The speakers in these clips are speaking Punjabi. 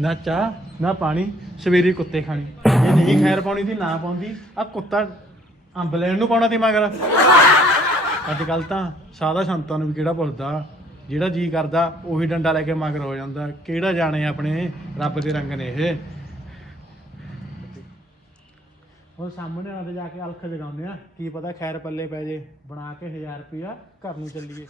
ਨਾ ਚਾਹ, ਨਾ ਪਾਣੀ, ਸਵੇਰੇ ਕੁੱਤੇ ਖਾਣੀ। ਜੇ ਨਹੀਂ ਖੈਰ ਪਾਉਣੀ ਦੀ ਨਾ ਪਾਉਂਦੀ। ਆ ਕੁੱਤਾ ਅੰਬ ਲੈਣ ਨੂੰ ਪਾਉਣਾ ਤੇ ਮਗਰ। ਅੱਜ ਕੱਲ ਤਾਂ ਸਾਦਾ ਸੰਤਾਂ ਨੂੰ ਵੀ ਕਿਹੜਾ ਪੁੱਛਦਾ ਜਿਹੜਾ ਜੀ ਕਰਦਾ, ਉਹੀ ਡੰਡਾ ਲੈ ਕੇ ਮਗਰ ਹੋ ਜਾਂਦਾ। ਕਿਹੜਾ ਜਾਣੇ ਆਪਣੇ? ਰੱਬ ਦੇ ਰੰਗ ਨੇ ਇਹ। ਉਹ ਸਾਹਮਣੇ ਨਾਲ ਜਾ ਕੇ ਅਲਖ ਜਗਾਉਂਦੇ ਆ। ਕੀ ਪਤਾ ਖੈਰ ਪੱਲੇ ਪੈ ਜੇ। ਬਣਾ ਕੇ 1000 ਰੁਪਿਆ ਘਰ ਨੂੰ ਚੱਲੀਏ।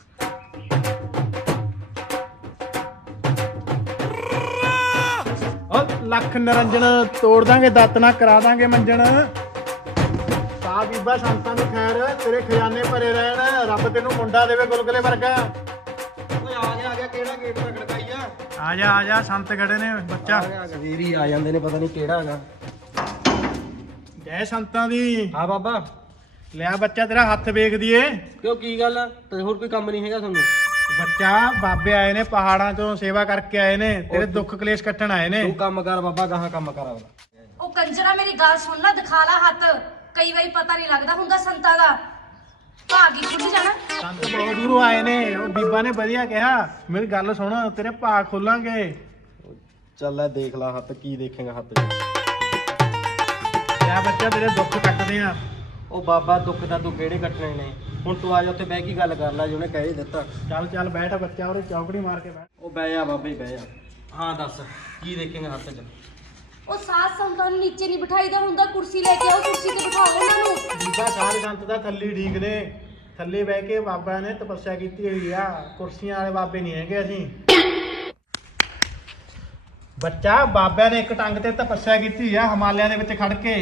ਲੱਖ ਨਰੰਜਨ ਤੋੜ ਦਾਂਗੇ ਦਾਤ ਨਾਲ ਕਰਾ ਦਾਂਗੇ ਮੰਜਣ। ਸਾ ਬੀਬਾ ਸੰਤਾਂ ਨੂੰ ਖੈਰ ਤੇਰੇ ਖਜ਼ਾਨੇ ਭਰੇ ਰਹਿਣ ਰੱਬ ਤੈਨੂੰ ਮੁੰਡਾ ਦੇਵੇ ਗੁਲਗਲੇ ਵਰਗਾ। ਓਏ ਆ ਗਿਆ ਆ ਗਿਆ ਕਿਹੜਾ ਗੇਟ ਦਾ ਖੜਕਾਈ ਆ? ਆ ਜਾ ਆ ਜਾ ਸੰਤ ਖੜੇ ਨੇ ਬੱਚਾ। ਸਵੇਰੀ ਆ ਜਾਂਦੇ ਨੇ ਪਤਾ ਨਹੀਂ ਕਿਹੜਾ ਹੈਗਾ। ਜੈ ਸੰਤਾਂ ਦੀ। ਹਾਂ ਬਾਬਾ। ਲਿਆ ਬੱਚਾ ਤੇਰਾ ਹੱਥ ਵੇਖ ਦੀਏ। ਕਿਉਂ ਕੀ ਗੱਲ ਆ? ਤੇ ਹੋਰ ਕੋਈ ਕੰਮ ਨਹੀਂ ਹੈਗਾ ਤੁਹਾਨੂੰ? ਬੱਚਾ ਬਾਬੇ ਆਏ ਨੇ ਪਹਾੜਾਂ ਤੋਂ ਸੇਵਾ ਕਰਕੇ ਆਏ ਨੇ ਤੇਰੇ ਦੁੱਖ ਕਲੇਸ਼ ਕੱਟਣ ਆਏ ਨੇ। ਤੂੰ ਕੰਮ ਕਰ ਬਾਬਾ ਗਾਹਾਂ ਕੰਮ ਕਰ ਆਪਦਾ। ਉਹ ਕੰਜਰਾ ਮੇਰੀ ਗੱਲ ਸੁਣ ਲੈ ਦਿਖਾ ਲਾ ਹੱਥ। ਕਈ ਵਾਰੀ ਪਤਾ ਨਹੀਂ ਲੱਗਦਾ ਹੁੰਦਾ ਸੰਤਾਂ ਦਾ। ਭਾਗੀ ਖੁੱਲ ਜਾਣਾ। ਸੰਤ ਬਹੁਤ ਦੂਰੋਂ ਆਏ ਨੇ ਉਹ ਬੀਬਾ ਨੇ ਵਧੀਆ ਕਿਹਾ ਮੇਰੀ ਗੱਲ ਸੁਣ ਤੇਰੇ ਭਾਗ ਖੋਲਾਂਗੇ। ਚੱਲ ਲੈ ਦੇਖ ਲੈ ਹੱਥ ਕੀ ਦੇਖੇਗਾ ਹੱਥ 'ਚ। ਲਿਆ ਬੱਚਾ ਤੇਰੇ ਦੁੱਖ ਕੱਟਦੇ ਆ। ਉਹ ਬਾਬਾ ਦੁੱਖ ਤਾਂ ਤੂੰ ਕਿਹੜੇ ਕੱਟਣੇ ਨੇ? ਹੁਣ ਤੂੰ ਆ ਜਾ ਉੱਥੇ ਬਹਿ ਕੇ ਗੱਲ ਕਰ ਲੈ ਜਿਹਨੇ ਕਹਿ ਹੀ ਦਿੱਤਾ। ਚੱਲ ਚੱਲ ਬੈਠ ਬੱਚਾ ਉਹਦੇ ਚੌਕੜੀ ਮਾਰ ਕੇ ਬੈਠ। ਉਹ ਬਹਿ ਜਾ ਬਾਬਾ ਹੀ ਬਹਿ ਜਾ। ਹਾਂ ਦੱਸ ਕੀ ਦੇਖੇਗਾ ਹੱਥ 'ਚ? ਉਹ ਸਾਧ ਸੰਤਾਂ ਨੂੰ ਨੀਚੇ ਨਹੀਂ ਬਿਠਾਈਦਾ ਹੁੰਦਾ ਕੁਰਸੀ ਲੈ ਕੇ ਆਓ ਕੁਰਸੀ ਤੇ ਬਿਠਾਓ ਉਹਨਾਂ ਨੂੰ। ਬੀਬਾ ਸਾਧ ਸੰਤ ਦਾ ਥੱਲੇ ਠੀਕ ਨੇ ਥੱਲੇ ਬਹਿ ਕੇ ਬਾਬਾ ਨੇ ਤਪੱਸਿਆ ਕੀਤੀ ਹੋਈ ਆ। ਕੁਰਸੀਆਂ ਵਾਲੇ ਬਾਬੇ ਨਹੀਂ ਹੈਗੇ ਅਸੀਂ। ਬੱਚਾ ਬਾਬਿਆਂ ਨੇ ਇੱਕ ਟੰਗ ਤੇ ਤਪੱਸਿਆ ਕੀਤੀ ਆ ਹਿਮਾਲਿਆ ਦੇ ਵਿੱਚ ਖੜ ਕੇ।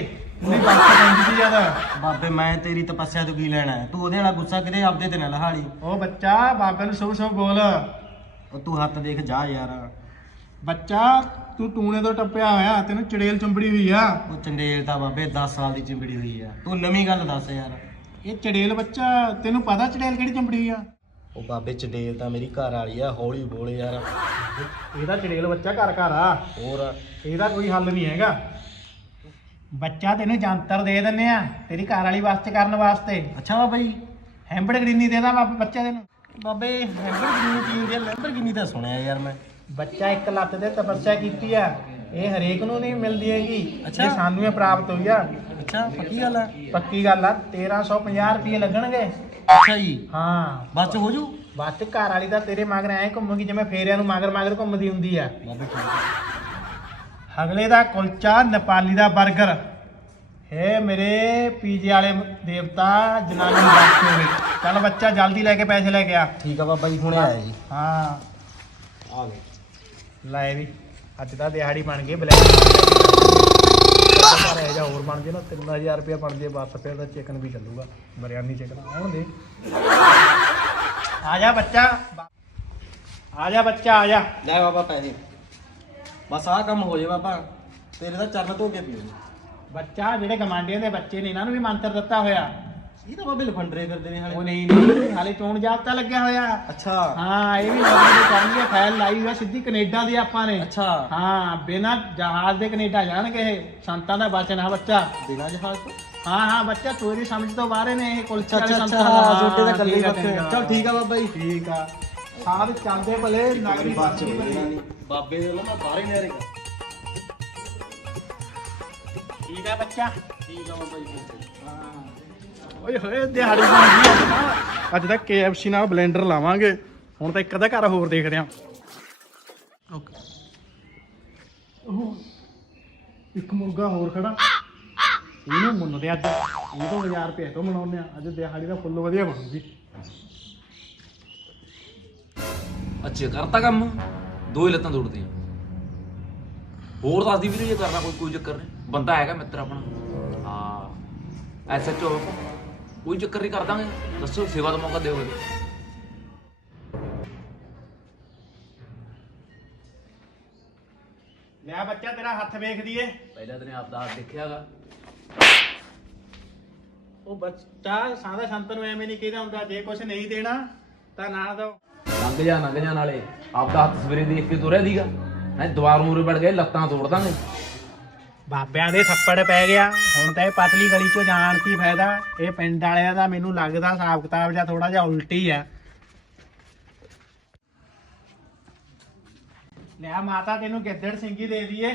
ਉਹਦੀ ਬਾਤ ਪੈਂਦੀ ਸੀ ਜਦ ਬਾਬੇ ਮੈਂ ਤੇਰੀ ਤਪੱਸਿਆ ਤੋਂ ਕੀ ਲੈਣਾ ਹੈ? ਤੂੰ ਉਹਦੇ ਵਾਲਾ ਗੁੱਸਾ ਕਿਤੇ ਆਪਦੇ ਤੇ ਨਾ ਲਹਾਲੀ ਉਹ ਬੱਚਾ ਬਾਬੇ ਨੂੰ ਸ਼ੁਭ ਸ਼ੁਭ ਬੋਲ। ਉਹ ਤੂੰ ਹੱਥ ਦੇਖ ਜਾ ਯਾਰ। ਬੱਚਾ ਤੂੰ ਟੂਣੇ ਤੋਂ ਟੱਪਿਆ ਹੋਇਆ ਤੈਨੂੰ ਚੜੇਲ ਚੰਬੜੀ ਹੋਈ ਆ। ਉਹ ਚੰਡੇਲ ਤਾਂ ਬਾਬੇ 10 ਸਾਲ ਦੀ ਚਿੰਬੜੀ ਹੋਈ ਆ। ਤੂੰ ਨਵੀਂ ਗੱਲ ਦੱਸ ਯਾਰ। ਇਹ ਚੜੇਲ ਬੱਚਾ ਤੈਨੂੰ ਪਤਾ ਚੜੇਲ ਕਿਹੜੀ ਚੰਬੜੀ ਹੋਈ ਆ? ਉਹ ਬਾਬੇ ਚੰਡੇਲ ਤਾਂ ਮੇਰੀ ਘਰ ਵਾਲੀ ਆ ਹੌਲੀ ਬੋਲ ਯਾਰ। ਇਹਦਾ ਚੜੇਲ ਬੱਚਾ ਘਰ ਘਰ ਆ। ਹੋਰ। ਇਹਦਾ ਕੋਈ ਹੱਲ ਨਹੀਂ ਹੈਗਾ। ਬੱਚਾ ਤੈਨੂੰ ਜੰਤਰ ਦੇ ਦਿੰਨੇ ਆ ਤੇਰੀ ਘਰ ਵਾਲੀ ਵਾਸਤੇ ਕਰਨ ਵਾਸਤੇ। ਅੱਛਾ ਬਾਬਾ ਜੀ। ਹੈਂਬੜ ਗਰੀਨੀ ਦੇਦਾ ਬਾਬਾ ਬੱਚਾ ਤੈਨੂੰ। ਬਾਬੇ ਲੈਂਬਰਗਿਨੀ ਕੀ ਹੁੰਦੀ ਆ? ਲੈਂਬਰਗਿਨੀ ਤਾਂ ਸੁਣਿਆ ਯਾਰ ਮੈਂ। ਬੱਚਾ ਇੱਕ ਲੱਤ ਤੇ ਤਪੱਸਿਆ ਕੀਤੀ ਆ ਇਹ ਹਰੇਕ ਨੂੰ ਨਹੀਂ ਮਿਲਦੀ ਹੈਗੀ। ਅੱਛਾ। ਇਹ ਸਾਨੂੰ ਹੀ ਪ੍ਰਾਪਤ ਹੋਈ ਆ। ਅੱਛਾ ਪੱਕੀ ਗੱਲ ਆ? ਪੱਕੀ ਗੱਲ ਆ 1350 ਰੁਪਏ ਲੱਗਣਗੇ। ਅੱਛਾ ਜੀ। ਹਾਂ। ਬਸ ਚ ਹੋ ਜੂ ਬਸ ਤੇ ਘਰ ਵਾਲੀ ਦਾ ਤੇਰੇ ਮਗਰ ਐ ਘੁੰਮੂਗੀ ਜਿਵੇਂ ਫੇਰਿਆਂ ਨੂੰ ਮਗਰ ਮਗਰ ਘੁੰਮਦੀ ਹੁੰਦੀ ਆ। ਬਾਬੇ ਠੀਕ ਆ। ਅਗਲੇ ਦਾ ਕੁਲਚਾ ਨੇਪਾਲੀ ਦਾ 버ਗਰ ਹੈ ਮੇਰੇ ਪੀਜੇ ਵਾਲੇ ਦੇਵਤਾ ਜਨਾਨੀ ਬਖਸ਼ ਹੋਵੇ ਚੱਲ ਬੱਚਾ ਜਲਦੀ ਲੈ ਕੇ ਪੈਸੇ ਲੈ ਕੇ ਆ। ਠੀਕ ਆ ਬਾਬਾ ਜੀ ਹੁਣੇ ਆਇਆ ਜੀ। ਹਾਂ। ਆ ਗਏ। ਲੈ ਵੀ ਅੱਜ ਤਾਂ ਦਿਹਾੜੀ ਬਣ ਗਈ ਬਲੈਕ ਇਹ ਜਾ ਹੋਰ ਬਣ ਜੇ ਨਾ 3000 ਰੁਪਏ ਬਣ ਜੇ ਬਸ ਫਿਰ ਤਾਂ ਚਿਕਨ ਵੀ ਚੱਲੂਗਾ। ਬਿਰਿਆਨੀ ਚਿਕਨ ਆਉਣ ਦੇ। ਆ ਜਾ ਬੱਚਾ। ਆ ਜਾ ਬੱਚਾ ਆ ਜਾ। ਲੈ ਬਾਬਾ ਪੈਸੇ। ਬਸ ਆਹ ਕੰਮ ਹੋ ਜੇ ਬਾਬਾ ਤੇਰੇ ਦਾ ਚਰਨ ਧੋ ਕੇ ਪੀਓ ਬੱਚਾ ਜਿਹੜੇ ਕਮਾਂਡੀਆਂ ਦੇ ਬੱਚੇ ਨੇ ਇਹਨਾਂ ਨੂੰ ਵੀ ਮੰਤਰ ਦਿੱਤਾ ਹੋਇਆ। ਇਹ ਤਾਂ ਬਾਬੇ ਲਫੰਡਰੇ ਫਿਰਦੇ ਨੇ ਉਹ ਹਾਲੇ ਨਹੀਂ ਨਹੀਂ ਹਾਲੇ ਚੋਣ ਜਾਬਤਾ ਲੱਗਿਆ ਹੋਇਆ। ਅੱਛਾ। ਹਾਂ ਇਹ ਵੀ ਨੌਕਰੀ ਤੇ ਕਰਨਗੇ ਫਾਈਲ ਲਾਈ ਹੋਇਆ ਸਿੱਧੀ ਕੈਨੇਡਾ ਦੀ ਆਪਾਂ ਨੇ। ਅੱਛਾ। ਹਾਂ ਬਿਨਾਂ ਜਹਾਜ਼ ਦੇ ਕੈਨੇਡਾ ਜਾਣਗੇ ਇਹ ਸੰਤਾਂ ਦਾ ਬਚਨ ਆ ਬੱਚਾ। ਬਿਨਾ ਜਹਾਜ਼ ਤੋਂ? ਹਾਂ ਹਾਂ ਬੱਚਾ ਤੇਰੀ ਸਮਝ ਤੋਂ ਬਾਹਰ ਨੇ ਇਹ ਕੁਲਚੇ ਅੱਛਾ ਅੱਛਾ ਛੋਟੇ ਦਾ ਕੱਲੇ ਆ। ਚਲ ਠੀਕ ਆ ਬਾਬਾ ਜੀ। ਠੀਕ ਆ। ਸਾਧ ਚੱਲਦੇ ਭਲੇ ਨਗਰੀ ਬਾਤ ਚ ਬਾਬੇ ਦੇ ਨਾਲ ਬਾਹਰ ਹੀ ਠੀਕ ਆ ਬੱਚਾ? ਠੀਕ ਆ ਬਾਬਾ ਜੀ ਓਏ ਹੋਏ ਦਿਹਾੜੀ ਬਣ ਗਈ ਅੱਜ ਤਾਂ। KFC ਨਾਲ ਬਲੈਂਡਰ ਲਾਵਾਂਗੇ। ਹੁਣ ਤਾਂ ਇੱਕ ਅੱਧਾ ਘਰ ਹੋਰ ਦੇਖਦੇ ਆਂ। ਓਕੇ। ਉਹ ਇੱਕ ਮੁਰਗਾ ਹੋਰ ਖੜਾ। ਇਹਨੂੰ ਮੁੰਨਦੇ ਅੱਜ। ਇਹ ਤੋਂ 1000 ਰੁਪਏ ਤੋਂ ਮਨਾਉਂਦੇ ਆ। ਅੱਜ ਦਿਹਾੜੀ ਦਾ ਫੁੱਲ ਵਧੀਆ ਬਣੂਗੀ ਅੱਛਾ ਕਰਤਾ ਕੰਮ? ਦੋ ਹੀ ਲੱਤਾਂ ਤੋੜਦੀਆਂ ਹੋਰ ਦੱਸਦੀ ਵੀਰੇ ਜੇ ਕਰਨਾ ਕੋਈ ਕੋਈ ਚੱਕਰ ਨਹੀਂ। ਬੰਦਾ ਹੈਗਾ ਮਿੱਤਰ ਆਪਣਾ। ਹਾਂ ਐਸਐਚਓ ਕੋਈ ਚੱਕਰ ਨਹੀਂ ਕਰ ਦਾਂਗੇ ਦੱਸੋ ਸੇਵਾ ਦਾ ਮੌਕਾ ਦਿਓ ਮੈਨੂੰ ਲਿਆ ਬੱਚਾ ਤੇਰਾ ਹੱਥ ਵੇਖ ਦਈਏ ਪਹਿਲਾਂ ਤਨੇ ਆਪ ਦਾ ਹੱਥ ਦੇਖਿਆਗਾ। ਉਹ ਬੱਚਾ ਸਾਦਾ ਸੰਤ ਨੂੰ ਐਵੇਂ ਨਹੀਂ ਕਹਿੰਦਾ ਹੁੰਦਾ। ਜੇ ਕੁਝ ਨਹੀਂ ਦੇਣਾ ਤਾਂ ਨਾ ਦੋ ਲੰਘ ਜਾ ਲੰਘ ਜਾ ਨਾਲੇ। ਆਪ ਦਾ ਹੱਥ ਸਵੇਰੇ ਦੇਖ ਕੇ ਤੁਰਿਆ ਦੀਗਾ ਮੈਂ ਦੁਆਰ ਮੂਰੇ ਵੜ ਗਏ ਲੱਤਾਂ ਤੋੜ ਦਾਂਗੇ। ਬਾਬਿਆਂ ਦੇ ਥੱਪੜ ਪੈ ਗਿਆ। ਹੁਣ ਤਾਂ ਇਹ ਪਤਲੀ ਗਲੀ ਚੋਂ ਜਾਣ ਕੀ ਫਾਇਦਾ? ਇਹ ਪਿੰਡ ਵਾਲਿਆਂ ਦਾ ਮੈਨੂੰ ਲੱਗਦਾ ਹਿਸਾਬ ਕਿਤਾਬ ਜਾਂ ਥੋੜਾ ਜਿਹਾ ਉਲਟੀ ਆ। ਲਿਆ ਮਾਤਾ ਤੈਨੂੰ ਗਿੱਦੜ ਸਿੰਘੀ ਦੇ ਦਈਏ।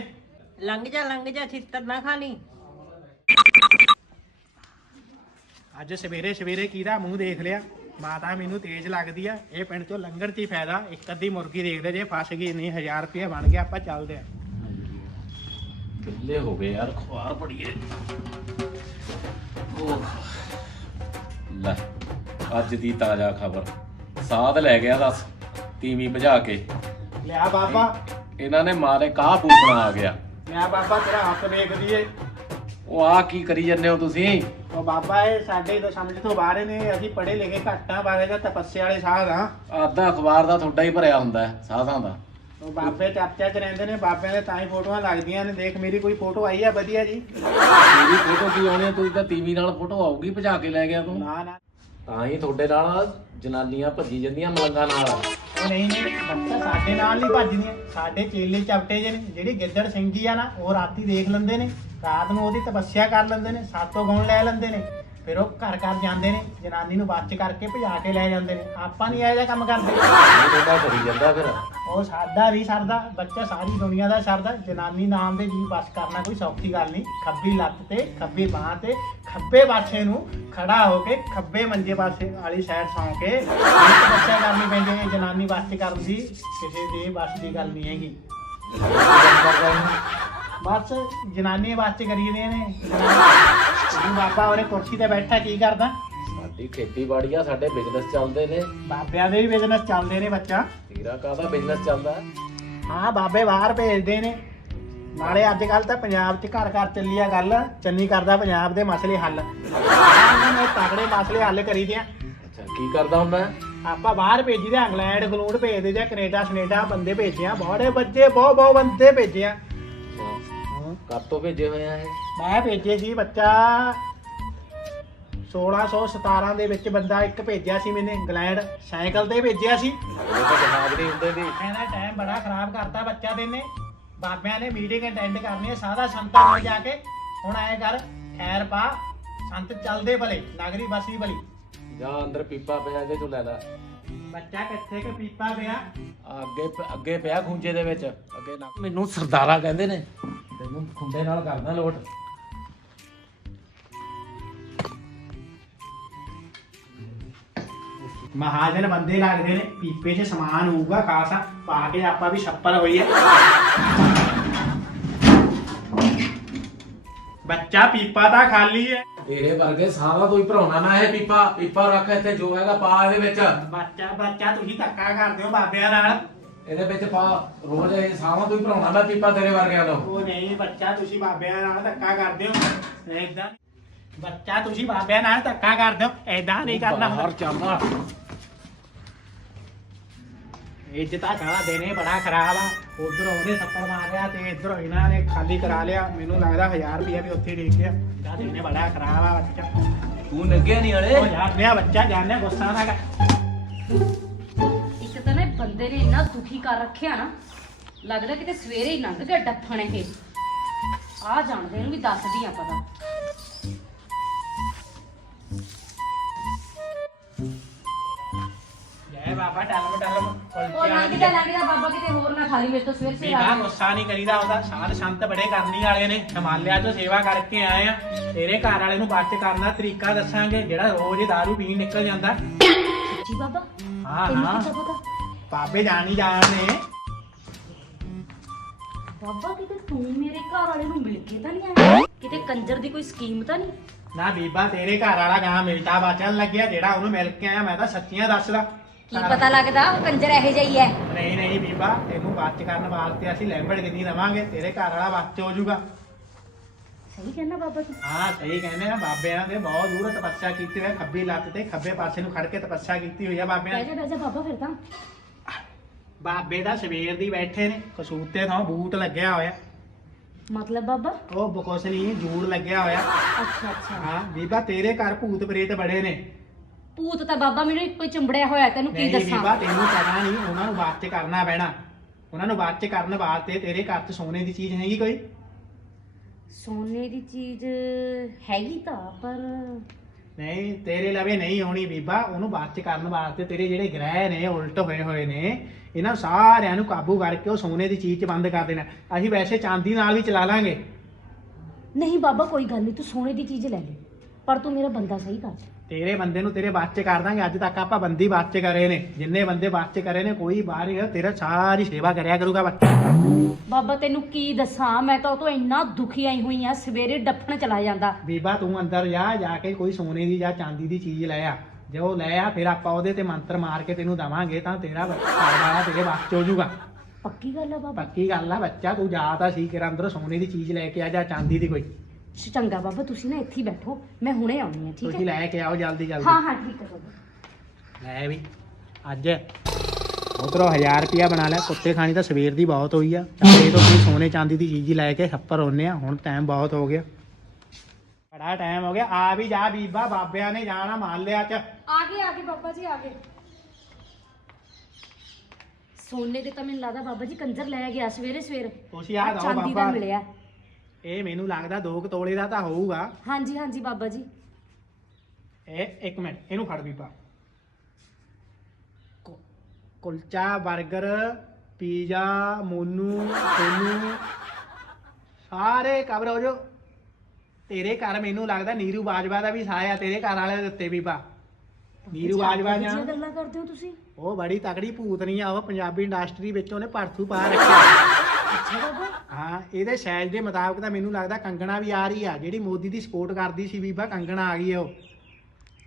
ਲੰਘ ਜਾ ਲੰਘ ਜਾ ਛਿੱਤਰ ਨਾ ਖਾ ਲਈ। ਅੱਜ ਸਵੇਰੇ ਸਵੇਰੇ ਕਿਹਦਾ ਮੂੰਹ ਦੇਖ ਲਿਆ? ਮਾਤਾ ਮੈਨੂੰ ਤੇਜ਼ ਲੱਗਦੀ ਆ। ਇਹ ਪਿੰਡ ਚੋਂ ਲੰਗਰ 'ਚ ਹੀ ਫਾਇਦਾ। ਇੱਕ ਅੱਧੀ ਮੁਰਗੀ ਦੇਖਦੇ ਜੇ ਫਸ ਗਈ ਨਹੀਂ 1000 ਰੁਪਏ ਬਣ ਗਿਆ ਆਪਾਂ ਚੱਲਦੇ ਆ। ਕਿੱਲੇ ਹੋ ਗਏ ਯਾਰ ਖਵਾਰ ਪੜੀਏ ਲੈ ਅੱਜ ਦੀ ਤਾਜ਼ਾ ਖਬਰ। ਸਾਧ ਲੈ ਗਿਆ ਦੱਸ ਤੀਵੀਂ ਭਜਾ ਕੇ। ਲਿਆ ਬਾਬਾ। ਇਹਨਾਂ ਨੇ ਮਾਰੇ ਕਾਹ ਪੂਛਣਾ ਆ ਗਿਆ। ਲਿਆ ਬਾਬਾ ਤੇਰਾ ਹੱਥ ਵੇਖ ਦਈਏ ਉਹ ਆ ਕੀ ਕਰੀ ਜਾਂਦੇ ਹੋ ਤੁਸੀਂ? ਉਹ ਬਾਬਾ ਇਹ ਸਾਡੇ ਤੋਂ ਸਮਝ ਤੋਂ ਬਾਹਰ ਨੇ ਅਸੀਂ ਪੜ੍ਹੇ ਲਿਖੇ ਘੱਟਾਂ ਬਾਰੇ ਦਾ ਤਪੱਸਿਆ ਵਾਲੇ ਸਾਧ ਆ ਅੱਧਾ ਅਖਬਾਰ ਦਾ ਤੁਹਾਡਾ ਹੀ ਭਰਿਆ ਹੁੰਦਾ ਹੈ ਸਾਧਾਂ ਦਾ। ਉਹ ਬਾਬੇ ਚਰਚਾ 'ਚ ਰਹਿੰਦੇ ਨੇ ਬਾਬਿਆਂ ਦੇ ਤਾਂ ਹੀ ਫੋਟੋਆਂ ਲੱਗਦੀਆਂ ਨੇ। ਦੇਖ ਮੇਰੀ ਕੋਈ ਫੋਟੋ ਆਈ ਆ ਵਧੀਆ ਜੀ? ਤੇਰੀ ਫੋਟੋ ਕੀ ਆਉਣੀ ਹੈ ਤੁਸੀਂ ਤਾਂ ਟੀਵੀ ਨਾਲ ਫੋਟੋ ਆਊਗੀ ਭਜਾ ਕੇ ਲੈ ਗਿਆ ਤੂੰ। ਨਾ ਨਾ। ਤਾਂ ਹੀ ਤੁਹਾਡੇ ਨਾਲ ਜਨਾਨੀਆਂ ਭੱਜੀ ਜਾਂਦੀਆਂ ਮਲੰਗਾਂ ਨਾਲ। ਉਹ ਨਹੀਂ ਨਹੀਂ ਬੱਚਾ ਸਾਡੇ ਨਾਲ ਨਹੀਂ ਭੱਜਦੀਆਂ। ਸਾਡੇ ਚੇਲੇ ਚਪਟੇ ਜੇ ਨੇ ਜਿਹੜੀ ਗਿੱਦੜ ਸਿੰਘੀ ਆ ਨਾ ਉਹ ਰਾਤੀ ਦੇਖ ਲੈਂਦੇ ਨੇ। ਰਾਤ ਨੂੰ ਉਹਦੀ ਤਪੱਸਿਆ ਕਰ ਲੈਂਦੇ ਨੇ ਸਾਤੋਂ ਗੁਣ ਲੈ ਲੈਂਦੇ ਨੇ ਫਿਰ ਉਹ ਘਰ ਘਰ ਜਾਂਦੇ ਨੇ ਜਨਾਨੀ ਨੂੰ ਬਾਅਦ ਚ ਕਰਕੇ ਭਜਾ ਕੇ ਲੈ ਜਾਂਦੇ ਨੇ। ਆਪਾਂ ਨਹੀਂ ਇਹੋ ਜਿਹਾ ਕੰਮ ਕਰਦੇ। ਤੁਹਾਡਾ ਕਰੀ ਜਾਂਦਾ ਫਿਰ। ਉਹ ਸਾਡਾ ਵੀ ਸਰਦਾ ਬੱਚਾ ਸਾਰੀ ਦੁਨੀਆ ਦਾ ਸਰਦਾ ਜਨਾਨੀ ਨਾਮ ਦੇ ਜੀ ਬਸ ਕਰਨਾ ਕੋਈ ਸੌਖੀ ਗੱਲ ਨਹੀਂ ਖੱਬੀ ਲੱਤ ਤੇ ਖੱਬੀ ਬਾਹ ਤੇ ਖੱਬੇ ਪਾਸੇ ਨੂੰ ਖੜਾ ਹੋ ਕੇ ਖੱਬੇ ਮੰਜੇ ਪਾਸੇ ਵਾਲੀ ਸਾਈਡ ਸੌਂ ਕੇ ਇਹ ਤਪੱਸਿਆ ਕਰਨੀ ਪੈਂਦੀ ਹੈ ਜਨਾਨੀ ਵਾਸਤੇ ਕਰਨ ਦੀ ਕਿਸੇ ਦੇ ਬਸ ਦੀ ਗੱਲ ਨਹੀਂ ਹੈਗੀ। ਬਸ ਜਨਾਨੀ ਵਾਸਤੇ ਕਰੀਦੇ ਨੇ। ਜਨਾਨੀ ਬਾਬਾ ਉਹਨੇ ਕੁਰਸੀ ਤੇ ਬੈਠਾ ਕੀ ਕਰਦਾ? ਸਾਡੀ ਖੇਤੀਬਾੜੀ ਆ ਸਾਡੇ ਬਿਜ਼ਨਸ ਚੱਲਦੇ ਨੇ। ਬਾਬਿਆਂ ਦੇ ਵੀ ਬਿਜ਼ਨਸ ਚੱਲਦੇ ਨੇ ਬੱਚਾ। ਤੇਰਾ ਕਾਹਦਾ ਬਿਜ਼ਨਸ ਚੱਲਦਾ? ਹੈ? ਬਾਬੇ ਬਾਹਰ ਭੇਜਦੇ ਨੇ। ਨਾਲੇ ਅੱਜ ਕੱਲ ਤਾਂ ਪੰਜਾਬ 'ਚ ਘਰ ਘਰ ਚੱਲੀ ਆ ਗੱਲ ਚੰਨੀ ਕਰਦਾ ਪੰਜਾਬ ਦੇ ਮਸਲੇ ਹੱਲ। ਨੇ ਤਗੜੇ ਮਸਲੇ ਹੱਲ ਕਰੀਦੇ ਆ। ਅੱਛਾ ਕੀ ਕਰਦਾ ਹੁੰਦਾ? ਆਪਾਂ ਬਾਹਰ ਭੇਜੀ ਦੇ ਇੰਗਲੈਂਡ ਗਲੂਡ ਭੇਜਦੇ ਜਾਂ ਕੈਨੇਡਾ ਸਨੇਡਾ ਬੰਦੇ ਭੇਜੇ ਆ। ਬੜੇ ਬੱਚੇ ਬਹੁਤ ਬਹੁਤ ਬੰਦੇ ਭੇਜੇ ਤੋਂ ਭੇਜੇ ਹੋਏ ਆ ਇਹ। ਮੈਂ ਭੇਜੇ ਸੀ ਬੱਚਾ। 1617 ਦੇ ਵਿੱਚ ਬੰਦਾ ਇੱਕ ਭੇਜਿਆ ਸੀ ਮੈਨੇ ਇੰਗਲੈਂਡ। ਸਾਈਕਲ ਤੇ ਭੇਜਿਆ ਸੀ। ਉਹ ਤਾਂ ਜਹਾਜ਼ ਨਹੀਂ ਹੁੰਦੇ ਦੀ ਕਹਿੰਦਾ ਟਾਈਮ ਬੜਾ ਖਰਾਬ ਕਰਤਾ ਬੱਚਾ ਦੇ ਨੇ ਬਾਬਿਆਂ ਨੇ ਮੀਟਿੰਗ ਅਟੈਂਡ ਕਰਨੀ ਹੈ ਸਾਰਾ ਸੰਤਾਂ ਨਾਲ ਜਾ ਕੇ। ਹੁਣ ਆਏ ਕਰ ਖੈਰ ਪਾ ਸੰਤ ਚੱਲਦੇ ਭਲੇ ਨਗਰੀ ਬਸੀ ਭਲੀ। ਜਾਂ ਅੰਦਰ ਪੀਪਾ ਪਿਆ ਇਹਦੇ ਚੋਂ ਲੈ ਲੈ। ਬੱਚਾ ਕਿੱਥੇ ਕਿ ਪੀਪਾ ਪਿਆ? ਅੱਗੇ ਅੱਗੇ ਪਿਆ ਖੁੰਝੇ ਦੇ ਵਿੱਚ। ਅੱਗੇ ਨਾ। ਮੈਨੂੰ ਸਰਦਾਰਾ ਕਹਿੰਦੇ ਨੇ ਤੈਨੂੰ ਖੁੰਡੇ ਨਾਲ ਕਰਦਾ ਲੋਟ। ਮਹਾਜਨ ਬੰਦੇ ਲੱਗਦੇ ਨੇ ਪੀਪੇ 'ਚ ਸਮਾਨ ਹੋਊਗਾ ਖਾਸਾ ਪਾ ਕੇ ਆਪਾਂ ਵੀ ਛੱਪਰ ਹੋਈਏ। ਬੱਚਾ ਪੀਪਾ ਤਾਂ ਖਾਲੀ ਹੈ ਤੇਰੇ ਵਰਗੇ ਸਾਰਾ ਹੀ ਭਰਾਉਣਾ ਮੈਂ ਇਹ ਪੀਪਾ। ਪੀਪਾ ਰੱਖ ਇੱਥੇ ਜੋ ਹੈਗਾ ਪਾ ਇਹਦੇ ਵਿੱਚ। ਬੱਚਾ ਬੱਚਾ ਤੁਸੀਂ ਧੱਕਾ ਕਰਦੇ ਹੋ ਬਾਬਿਆਂ ਨਾਲ। ਇਹਦੇ ਵਿੱਚ ਪਾ ਰੋਜ਼ ਇਹ ਸਾਰਾ ਤੂੰ ਹੀ ਭਰਾਉਣਾ ਮੈਂ ਪੀਪਾ ਤੇਰੇ ਵਰਗਿਆਂ ਦਾ ਉਹ ਨਹੀਂ ਬੱਚਾ ਤੁਸੀਂ ਬਾਬਿਆਂ ਨਾਲ ਧੱਕਾ ਕਰਦੇ ਹੋ। ਏਦਾਂ ਬੱਚਾ ਤੁਸੀਂ ਬਾਬਿਆਂ ਨਾਲ ਧੱਕਾ ਕਰਦੇ ਹੋ ਏਦਾਂ ਨਹੀਂ ਕਰਨਾ ਬਾਹਰ ਚੱਲਦਾ ਇੱਜ਼ਤਾਂ ਕਰਾ ਦੇਣੇ ਬੜਾ ਖਰਾਬ ਆ। ਉਧਰ ਉਹਨੇ ਥੱਪੜ ਮਾਰਿਆ ਤੇ ਇਧਰ ਇਹਨਾਂ ਨੇ ਖਾਲੀ ਕਰਾ ਲਿਆ। ਮੈਨੂੰ ਲੱਗਦਾ 1000 ਰੁਪਇਆ ਵੀ ਉੱਥੇ ਡੇਕ ਗਿਆ। ਕਾ ਦੇਣੇ ਬੜਾ ਖਰਾਬ ਆ ਬੱਚਾ। ਤੂੰ ਲੱਗਿਆ ਨਹੀਂ ਹਲੇ। ਉਹ ਯਾਰ ਮੇਰਾ ਬੱਚਾ ਜਾਣਿਆ ਗੁੱਸਾ ਨਾ ਕਰ। ਨਾ ਬੰਦੇ ਨੇ ਇੰਨਾ ਦੁਖੀ ਕਰ ਰੱਖਿਆ ਨਾ ਲੱਗਦਾ ਕਿਤੇ ਸਵੇਰੇ ਹੀ ਲੰਘ ਗਿਆ ਡੱਫਣ ਇਹ। ਆ ਜਾਣਦੇ ਇਹਨੂੰ ਵੀ ਦੱਸਦੀ ਆ ਪਤਾ। ਜੈ ਬਾਬਾ ਟਲਮ ਟਲਮ ਉਹ ਲੰਘਦਾ ਲੰਘਦਾ ਬਾਬਾ ਕਿਤੇ ਹੋਰ ਨਾ ਖਾਲੀ ਮੇਰੇ ਤੋਂ ਸਵੇਰ ਵੀਰਾ ਆ ਗੁੱਸਾ ਨਹੀਂ ਕਰੀਦਾ ਹੁੰਦਾ ਸਾਧ ਸੰਤ ਬੜੇ ਕਰਨੀ ਵਾਲੇ ਨੇ। ਹਿਮਾਲਿਆ ਤੋਂ ਸੇਵਾ ਕਰਕੇ ਆਏ ਆ। ਤੇਰੇ ਘਰ ਵਾਲੇ ਨੂੰ ਬਾਅਦ ਚ ਕਰਨ ਦਾ ਤਰੀਕਾ ਦੱਸਾਂਗੇ ਜਿਹੜਾ ਰੋਜ਼ दारू ਪੀਣ ਨਿਕਲ ਜਾਂਦਾ। ਜੀ ਬਾਬਾ ਹਾਂ ਤੈਨੂੰ ਹਾਂ। ਕਿੱਦਾਂ ਪਤਾ? ਬਾਬੇ ਜਾਣੀ ਜਾਣ ਬਾਬਾ ਕਿਤੇ ਤੂੰ ਮੇਰੇ ਘਰ ਵਾਲੇ ਨੂੰ ਮਿਲ ਕੇ ਤਾਂ ਨਹੀਂ ਆਇਆ? ਕਿਤੇ ਕੰਜਰ ਦੀ ਕੋਈ ਸਕੀਮ ਤਾਂ ਨਹੀਂ? ਨਾ ਬੀਬਾ ਤੇਰੇ ਘਰ ਵਾਲਾ ਗਾਂ ਮਿਲਦਾ ਬਾਚਣ ਲੱਗਿਆ ਜਿਹੜਾ ਉਹਨੂੰ ਮਿਲ ਕੇ ਆਇਆ ਮੈਂ ਤਾਂ ਸੱਚੀਆਂ ਦੱਸਦਾ। ਕੀ ਪਤਾ ਲੱਗਦਾ ਉਹ ਕੰਜਰ ਇਹੋ ਜਿਹਾ ਹੀ ਹੈ? ਨਹੀਂ ਨਹੀਂ ਬੀਬਾ ਤੈਨੂੰ ਬਾਤ ਕਰਨ ਵਾਸਤੇ ਅਸੀਂ ਲੈਂਬੜ ਕਿੰਨੀ ਦਵਾਂਗੇ ਤੇਰੇ ਘਰ ਵਾਲਾ ਬਾਤ ਹੋ ਜਾਊਗਾ। ਸਹੀ ਕਹਿੰਦਾ ਬਾਬਾ ਜੀ ਹਾਂ ਸਹੀ ਕਹਿੰਦੇ ਆ ਬਾਬਿਆਂ ਦੇ ਬਹੁਤ ਦੂਰ ਤਪੱਸਿਆ ਕੀਤੀ ਹੋਈ ਹੈ ਖੱਬੀ ਲੱਤ ਤੇ ਖੱਬੇ ਪਾਸੇ ਨੂੰ ਖੜ ਕੇ ਤਪੱਸਿਆ ਕੀਤੀ ਹੋਈ ਆ ਬਾਬਿਆਂ ਬਹਿ ਨੇ ਜਾ ਬਹਿ ਜਾ ਬਾਬਾ ਫਿਰ ਤਾਂ। ਬਾਬੇ ਦਾ ਸਵੇਰ ਦੀ ਬੈਠੇ ਨੇ ਕਸੂਤੇ ਥਾਂ ਬੂਟ ਲੱਗਿਆ ਹੋਇਆ। ਮਤਲਬ ਬਾਬਾ? ਉਹ ਬਕੋਸ ਨਹੀਂ ਜੂੜ ਲੱਗਿਆ ਹੋਇਆ। ਅੱਛਾ ਅੱਛਾ। ਹਾਂ ਬੀਬਾ ਤੇਰੇ ਘਰ ਭੂਤ ਪ੍ਰੇਤ ਬੜੇ ਨੇ। ਭੂਤ ਤਾਂ ਬਾਬਾ ਮੈਨੂੰ ਇੱਕੋ ਹੀ ਚੰਬੜਿਆ ਹੋਇਆ ਤੈਨੂੰ ਕੀ ਨਹੀਂ ਦੱਸਾਂ? ਬੀਬਾ ਤੈਨੂੰ ਪਤਾ ਨਹੀਂ ਉਹਨਾਂ ਨੂੰ ਬਾਤ ਚ ਕਰਨਾ ਪੈਣਾ। ਉਹਨਾਂ ਨੂੰ ਬਾਤ ਚ ਕਰਨ ਵਾਸਤੇ ਤੇਰੇ ਘਰ 'ਚ ਸੋਨੇ ਦੀ ਚੀਜ਼ ਹੈਗੀ ਕੋਈ? ਸੋਨੇ ਦੀ ਚੀਜ਼ ਹੈਗੀ ਤਾਂ ਪਰ ਨਹੀਂ ਤੇਰੇ ਲਵੇ ਨਹੀਂ ਆਉਣੀ ਬੀਬਾ ਉਹਨੂੰ ਬਾਅਦ ਚ ਕਰਨ ਵਾਸਤੇ ਤੇਰੇ ਜਿਹੜੇ ਗ੍ਰਹਿ ਨੇ ਉਲਟ ਹੋਏ ਹੋਏ ਨੇ ਇਹਨਾਂ ਸਾਰਿਆਂ ਨੂੰ ਕਾਬੂ ਕਰਕੇ ਉਹ ਸੋਨੇ ਦੀ ਚੀਜ਼ ਚ ਬੰਦ ਕਰ ਦੇਣਾ। ਅਸੀਂ ਵੈਸੇ ਚਾਂਦੀ ਨਾਲ ਵੀ ਚਲਾ ਲਾਂਗੇ। ਨਹੀਂ ਬਾਬਾ ਕੋਈ ਗੱਲ ਨਹੀਂ ਤੂੰ ਸੋਨੇ ਦੀ ਚੀਜ਼ ਲੈ ਲੈ। ਪਰ ਤੂੰ ਮੇਰਾ ਬੰਦਾ ਸਹੀ ਕਰ। ਤੇਰੇ ਬੰਦੇ ਨੂੰ ਤੇਰੇ ਬਾਅਦ ਚ ਕਰ ਦਾਂਗੇ। ਅੱਜ ਤੱਕ ਆਪਾਂ ਬੰਦੀ ਬਾਅਦ ਚ ਕਰੇ ਨੇ। ਜਿੰਨੇ ਬੰਦੇ ਬਾਅਦ ਚ ਕਰੇ ਨੇ ਕੋਈ ਬਾਹਰ ਹੀ ਤੇਰਾ ਸਾਰੀ ਸੇਵਾ ਕਰਿਆ ਕਰੂਗਾ ਬੱਚਾ। ਬਾਬਾ ਤੈਨੂੰ ਕੀ ਦੱਸਾਂ? ਮੈਂ ਤਾਂ ਉਹ ਤੋਂ ਇੰਨਾ ਦੁਖੀ ਆਈ ਹੋਈ ਆ ਸਵੇਰੇ ਡੱਫਣ ਚਲਾ ਜਾਂਦਾ। ਬੀਬਾ ਤੂੰ ਅੰਦਰ ਜਾ ਜਾ ਕੇ ਕੋਈ ਸੋਨੇ ਦੀ ਜਾਂ ਚਾਂਦੀ ਦੀ ਚੀਜ਼ ਲੈ ਆ। ਜੇ ਉਹ ਲੈ ਆ ਫਿਰ ਆਪਾਂ ਉਹਦੇ ਤੇ ਮੰਤਰ ਮਾਰ ਕੇ ਤੈਨੂੰ ਦਵਾਂਗੇ ਤਾਂ ਤੇਰਾ ਘਰ ਵਾਲਾ ਤੇਰੇ ਚ ਹੋ ਜਾਊਗਾ। ਪੱਕੀ ਗੱਲ ਆ ਬਾਬਾ? ਪੱਕੀ ਗੱਲ ਆ ਬੱਚਾ ਤੂੰ ਜਾ ਤਾਂ ਸੀ ਕਿ ਅੰਦਰ ਸੋਨੇ ਦੀ ਚੀਜ਼ ਲੈ ਕੇ ਆ ਜਾਂ ਚਾਂਦੀ ਦੀ ਕੋਈ। ਚੰਗਾ ਬਾਬਾ ਤੁਸੀਂ ਨਾ ਇੱਥੇ ਹੀ ਬੈਠੋ ਮੈਂ ਹੁਣੇ ਆਉਣੀ ਆ ਠੀਕ ਤੁਸੀਂ ਹੈ? ਲੈ ਕੇ ਆਓ ਜਲਦੀ ਜਲਦੀ। ਹਾਂ ਹਾਂ ਠੀਕ ਹੈ ਬਾਬਾ। ਲੈ ਵੀ ਅੱਜ। ਉਧਰੋਂ 1000 ਰੁਪਿਆ ਬਣਾ ਲਿਆ ਕੁੱਤੇ ਖਾਣੀ ਤਾਂ ਸਵੇਰ ਦੀ ਬਹੁਤ ਹੋਈ ਆ। ਚੱਲ ਇਹ ਤੋਂ ਕੋਈ ਸੋਨੇ ਚਾਂਦੀ ਦੀ ਚੀਜ਼ ਹੀ ਲੈ ਕੇ ਛੱਪਰ ਹੁੰਨੇ ਆ ਹੁਣ ਟਾਈਮ ਬਹੁਤ ਹੋ ਗਿਆ। ਬੜਾ ਟਾਈਮ ਹੋ ਗਿਆ ਆ ਵੀ ਜਾ ਬੀਬਾ ਬਾਬਿਆਂ ਨੇ ਜਾਣਾ ਮੰਨ ਲਿਆ ਚ। ਆ ਗਏ ਆ ਗਏ ਬਾਬਾ ਜੀ ਆ ਗਏ। ਸੋਨੇ ਦੇ ਤਾਂ ਮੈਨੂੰ ਲੱਗਦਾ ਬਾਬਾ ਜੀ ਕੰਜਰ ਲੈ ਗਿਆ ਸਵੇਰੇ ਸਵੇਰ। ਤੁਸੀਂ ਆ ਦੋ ਚਾਂਦੀ ਦਾ ਬਾਬਾ। ਮਿਲਿਆ। ਇਹ ਮੈਨੂੰ ਲੱਗਦਾ 2 ਤੋਲੇ ਦਾ ਤਾਂ ਹੋਊਗਾ। ਹਾਂਜੀ ਹਾਂਜੀ ਬਾਬਾ ਜੀ। ਇਹ ਇੱਕ ਮਿੰਟ ਇਹਨੂੰ ਫੜ ਬੀਬਾ। ਕੁ- ਕੁਲਚਾ 버ਗਰ ਪੀਜ਼ਾ ਮੋਨੂ ਸੋਨੂ ਸਾਰੇ ਕਵਰ ਹੋ ਜੋ ਤੇਰੇ ਘਰ ਮੈਨੂੰ ਲੱਗਦਾ ਨੀਰੂ ਬਾਜਵਾ ਦਾ ਵੀ ਸਾਇਆ ਤੇਰੇ ਘਰ ਵਾਲੇ ਦੇ ਉੱਤੇ ਬੀਬਾ ਨੀਰੂ ਬਾਜਵਾ ਜੀ ਗੱਲਾਂ ਕਰਦੇ ਹੋ ਤੁਸੀਂ? ਉਹ ਬੜੀ ਤਕੜੀ ਭੂਤਨੀ ਆ ਉਹ ਪੰਜਾਬੀ ਇੰਡਸਟਰੀ ਵਿੱਚ ਉਹਨੇ ਭੜਥੂ ਪਾ ਰੱਖਿਆ। ਅੱਛਾ ਬਾਬਾ। ਹਾਂ ਇਹਦੇ ਸਾਈਜ਼ ਦੇ ਮੁਤਾਬਕ ਤਾਂ ਮੈਨੂੰ ਲੱਗਦਾ ਕੰਗਣਾ ਵੀ ਆ ਰਹੀ ਆ। ਜਿਹੜੀ ਮੋਦੀ ਦੀ ਸਪੋਰਟ ਕਰਦੀ ਸੀ ਬੀਬਾ ਕੰਗਣਾ ਆ ਗਈ ਆ ਉਹ।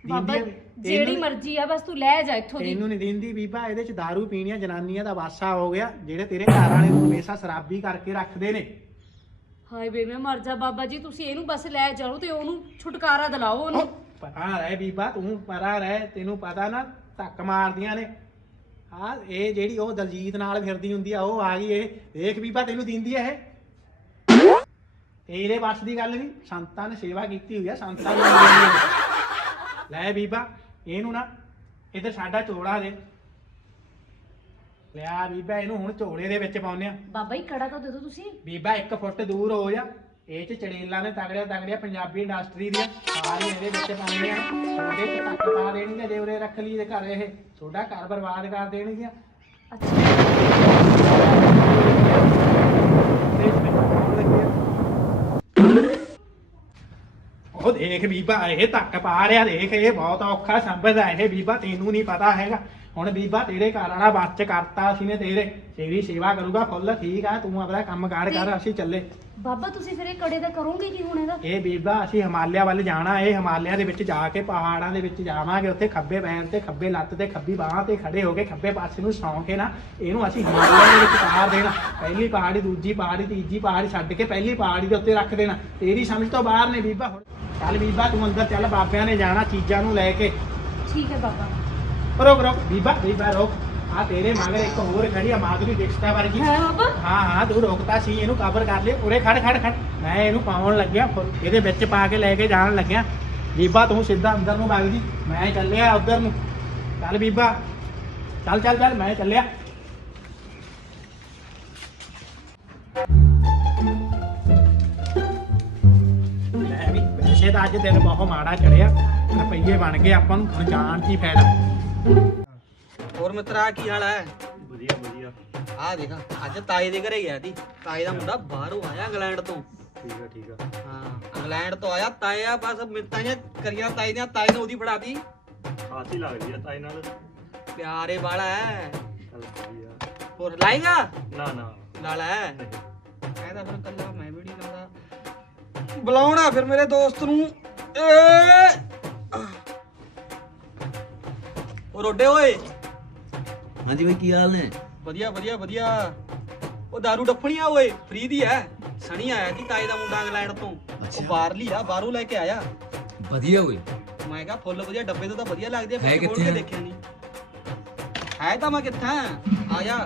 ਬਾਬਾ ਜਿਹੜੀ ਮਰਜ਼ੀ ਆ ਬਸ ਤੂੰ ਲੈ ਜਾ ਇੱਥੋਂ ਦੀ। ਤੈਨੂੰ ਨਹੀਂ ਦਿੰਦੀ ਬੀਬਾ ਇਹਦੇ ਚ दारू ਪੀਣੀਆਂ ਜਨਾਨੀਆਂ ਦਾ ਵਾਸਾ ਹੋ ਗਿਆ ਜਿਹੜੇ ਤੇਰੇ ਘਰ ਵਾਲੇ ਨੂੰ ਹਮੇਸ਼ਾ ਸ਼ਰਾਬੀ ਕਰਕੇ ਰੱਖਦੇ ਨੇ। ਹਾਏ ਬੇ ਮੈਂ ਮਰ ਜਾ ਬਾਬਾ ਜੀ, ਤੁਸੀਂ ਇਹਨੂੰ ਬਸ ਲੈ ਜਾਓ ਤੇ ਉਹਨੂੰ ਛੁਟਕਾਰਾ ਦਿਲਾਓ ਉਹਨੂੰ। ਪਤਾ ਰਹਿ ਬੀਬਾ, ਤੂੰ ਪਰਾ ਰਹਿ, ਤੈਨੂੰ ਪਤਾ ਨਾ, ਧੱਕ ਮਾਰਦੀਆਂ ਨੇ। ਆ, ਇਹ ਜਿਹੜੀ ਉਹ ਦਲਜੀਤ ਨਾਲ ਫਿਰਦੀ ਹੁੰਦੀ ਆ, ਉਹ ਆ ਗਈ ਇਹ। ਦੇਖ ਬੀਬਾ, ਤੈਨੂੰ ਦਿੰਦੀ ਆ ਇਹ। ਤੇਰੇ ਵੱਸ ਦੀ ਗੱਲ ਨਹੀਂ, ਸੰਤਾਂ ਨੇ ਸੇਵਾ ਕੀਤੀ ਹੋਈ ਆ, ਸੰਤਾਂ ਨੂੰ ਲੈ ਬੀਬਾ, ਇਹਨੂੰ ਨਾ, ਇੱਧਰ ਸਾਡਾ ਚੋੜਾ ਦੇ। ਲਿਆ ਬੀਬਾ ਇਹਨੂੰ ਹੁਣ ਝੋਲੇ ਦੇ ਵਿੱਚ ਪਾਉਂਦੇ ਆ। ਬਾਬਾ ਜੀ ਕੜਾ ਤਾਂ ਦੇ ਦਿਓ ਤੁਸੀਂ? ਬੀਬਾ 1 ਫੁੱਟ ਦੂਰ ਹੋ ਜਾ। ਇਹ ਚ ਚੜੇਲਾਂ ਨੇ ਤਗੜਿਆ ਤਗੜਿਆ ਪੰਜਾਬੀ ਇੰਡਸਟਰੀ ਦੀਆਂ ਸਾਰੀਆਂ ਇਹਦੇ ਵਿੱਚ ਪਾਉਂਦੇ ਆ। ਇੱਕ ਤੱਕ ਪਾ ਦੇਣਗੇ ਜੇ ਉਰੇ ਰੱਖ ਲਈ ਦੇ ਘਰ ਇਹ। ਤੁਹਾਡਾ ਘਰ ਬਰਬਾਦ ਕਰ ਦੇਣਗੀਆਂ। ਅੱਛਾ ਉਹ ਦੇਖ ਬੀਬਾ ਇਹ ਧੱਕ ਪਾ ਰਿਹਾ। ਦੇਖ ਇਹ ਬਹੁਤ ਔਖਾ ਸੰਭਦਾ ਇਹ ਬੀਬਾ ਤੈਨੂੰ ਨਹੀਂ ਪਤਾ ਹੈਗਾ। ਹੁਣ ਬੀਬਾ ਤੇਰੇ ਘਰ ਵਾਲਾ ਬੱਚ ਕਰਤਾ ਅਸੀਂ ਨੇ ਤੇਰੇ ਤੇਰੀ ਸੇਵਾ ਕਰੂਗਾ ਫੁੱਲ ਠੀਕ ਆ ਤੂੰ ਆਪਣਾ ਕੰਮ ਕਾਰ ਕਰ ਅਸੀਂ ਚੱਲੇ। ਬਾਬਾ ਤੁਸੀਂ ਫਿਰ ਇਹ ਕੜੇ ਦਾ ਕਰੋਗੇ ਕੀ ਹੁਣ ਇਹਦਾ? ਇਹ ਬੀਬਾ ਅਸੀਂ ਹਿਮਾਲਿਆ ਵੱਲ ਜਾਣਾ ਇਹ ਹਿਮਾਲਿਆ ਦੇ ਵਿੱਚ ਜਾ ਕੇ ਪਹਾੜਾਂ ਦੇ ਵਿੱਚ ਜਾਵਾਂਗੇ ਉੱਥੇ ਖੱਬੇ ਪੈਰ ਤੇ ਖੱਬੇ ਲੱਤ ਤੇ ਖੱਬੀ ਬਾਹਾਂ ਤੇ ਖੜੇ ਹੋ ਕੇ ਖੱਬੇ ਪਾਸੇ ਨੂੰ ਸੌਂ ਕੇ ਨਾ ਇਹਨੂੰ ਅਸੀਂ ਹਿਮਾਲਿਆ ਦੇ ਵਿੱਚ ਤਾਰ ਦੇਣਾ। ਪਹਿਲੀ ਪਹਾੜੀ ਦੂਜੀ ਪਹਾੜੀ ਤੀਜੀ ਪਹਾੜੀ ਛੱਡ ਕੇ ਪਹਿਲੀ ਪਹਾੜੀ ਦੇ ਉੱਤੇ ਰੱਖ ਦੇਣਾ। ਤੇਰੀ ਸਮਝ ਤੋਂ ਬਾਹਰ ਨੇ ਬੀਬਾ ਹੁਣ ਚੱਲ ਬੀਬਾ ਤੂੰ ਅੰਦਰ ਚੱਲ ਬਾਬਿਆਂ ਨੇ ਜਾਣਾ ਚੀਜ਼ਾਂ ਨੂੰ ਲੈ ਕੇ। ਠੀਕ ਹੈ ਬਾਬਾ। ਰੁਕ ਰੁਕ ਬੀਬਾ ਬੀਬਾ ਰੁਕ ਆ ਤੇਰੇ ਮਗਰ ਇੱਕ ਹੋਰ ਖੜੀ ਆ ਮਾਧੁਰੀ ਦਿਕਸ਼ਤਾ ਵਰਗੀ ਹੈ ਬਾਬਾ ਹਾਂ ਹਾਂ ਤੂੰ ਰੋਕਤਾ ਸੀ ਇਹਨੂੰ ਕਵਰ ਕਰ ਲਿਆ ਉਰੇ ਖੜ ਖੜ ਖੜ ਮੈਂ ਇਹਨੂੰ ਪਾਉਣ ਲੱਗਿਆ ਇਹਦੇ ਵਿੱਚ ਪਾ ਕੇ ਲੈ ਕੇ ਜਾਣ ਲੱਗਿਆ ਬੀਬਾ ਤੂੰ ਸਿੱਧਾ ਅੰਦਰ ਨੂੰ ਵਗ ਜੀ ਮੈਂ ਚੱਲਿਆ ਉਧਰ ਨੂੰ ਚੱਲ ਬੀਬਾ ਚੱਲ ਚੱਲ ਚੱਲ ਮੈਂ ਚੱਲਿਆ ਲੈ ਵੀ ਵੈਸੇ ਤਾਂ ਅੱਜ ਦਿਨ ਬਹੁਤ ਮਾੜਾ ਚੜਿਆ ਰੁਪਈਏ ਬਣ ਗਏ ਆਪਾਂ ਨੂੰ ਹੁਣ ਜਾਣ ਹੀ ਫਾਇਦਾ ਹੋਰ ਮਿੱਤਰਾ ਕੀ ਹਾਲ ਹੈ ਵਧੀਆ ਵਧੀਆ। ਆਹ ਦੇਖ ਅੱਜ ਤਾਏ ਦੇ ਘਰੇ ਗਿਆ ਸੀ। ਤਾਏ ਦਾ ਮੁੰਡਾ ਬਾਹਰੋਂ ਆਇਆ ਇੰਗਲੈਂਡ ਤੋਂ। ਠੀਕ ਆ ਠੀਕ ਆ। ਹਾਂ ਇੰਗਲੈਂਡ ਤੋਂ ਆਇਆ। ਤਾਏ ਆ ਬਸ ਮਿੰਤਾਂ ਜਿਹੀਆਂ ਕਰੀਆਂ ਤਾਏ ਦੀਆਂ ਤਾਏ ਨੇ ਉਹਦੀ ਫੜਾਤੀ ਹਾਸੀ ਲੱਗਦੀ ਆ ਤਾਈ ਨਾਲ। ਪਿਆਰੇ ਵਾਲਾ ਹੈ ਚੱਲ ਵਧੀਆ। ਹੋਰ ਲਾਏਗਾ? ਨਾ ਨਾ। ਲਾ ਲੈ ਕਹਿੰਦਾ ਫਿਰ ਕੱਲਾ ਮੈਂ ਵੀ ਨਹੀਂ ਲਾਉਂਦਾ। ਬੁਲਾਉਣਾ ਫਿਰ ਮੇਰੇ ਦੋਸਤ ਨੂੰ। ਏ ਉਹ ਰੋਡੇ ਓਏ। ਹਾਂਜੀ ਬਈ ਕੀ ਹਾਲ ਨੇ? ਵਧੀਆ ਵਧੀਆ ਵਧੀਆ। ਉਹ दारू ਡੱਫਣੀ ਆ ਓਏ ਫ੍ਰੀ ਦੀ ਐ। ਸਣੀ ਆਇਆ ਸੀ ਤਾਏ ਦਾ ਮੁੰਡਾ ਇੰਗਲੈਂਡ ਤੋਂ। ਉਹ। ਬਾਹਰਲੀ ਆ ਬਾਹਰੋਂ ਲੈ ਕੇ ਆਇਆ। ਵਧੀਆ ਓਏ। ਮੈਂ ਕਿਹਾ ਫੁੱਲ ਵਧੀਆ ਡੱਬੇ ਤੋਂ ਤਾਂ ਵਧੀਆ ਲੱਗਦੇ ਆ ਹੈ ਖੋਲ ਕਿੱਥੇ? ਕੇ ਆ? ਦੇਖਿਆ ਨਹੀਂ ਹੈ ਤਾਂ ਮੈਂ ਕਿੱਥਾਂ ਆ? ਜਾ